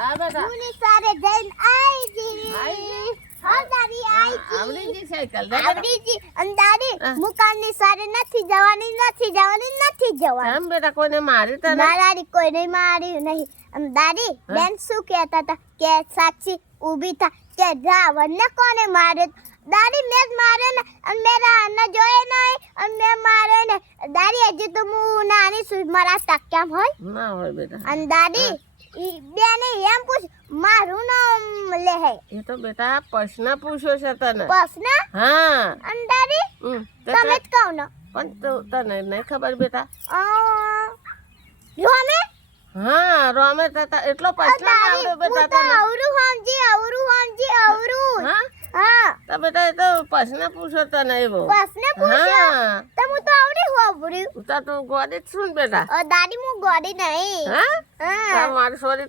હા બેટા મુની સારે જઈને આઈ જી હા દાદી આઈ જી આવડી ગઈ સાયકલ આવડી જી અને દાદી મુકાનની સારે નથી જવાની આમ બેટા કોઈને મારી તને ના દાદી કોઈ નહીં માર્યું નહીં અને દાદી બેન શું કહેતા હતા કે સાક્ષી ઊભી થા કે રાવણને કોને માર્યો દાદી મેં જ માર્યો ને અને મેં રાવણને જોયે નહીં અને મેં માર્યો ને દાદી હજી તો હું નાની છું મારા ટક્યામ હોય ના હોય બેટા અને દાદી બેને એમ પૂછ મારું નામ લે હે એ તો બેટા પ્રશ્ન પૂછ્યો છે તને પ્રશ્ન હા અને દાદી તો તમે જ કહો ને પણ તને નહીં ખબર બેટા રોમે હા રોમે એટલો પ્રશ્ન આવડે બેટા તને આવરું સમજી હા હા તો બેટા એ તો પ્રશ્ન પૂછ્યો તને એવો પ્રશ્ન પૂછ્યો હા તો હું તો આવડ્યું તું ગોડી જ છું ને બેટા દાદી હું ગોડી નહીં હા હા મારું સોરી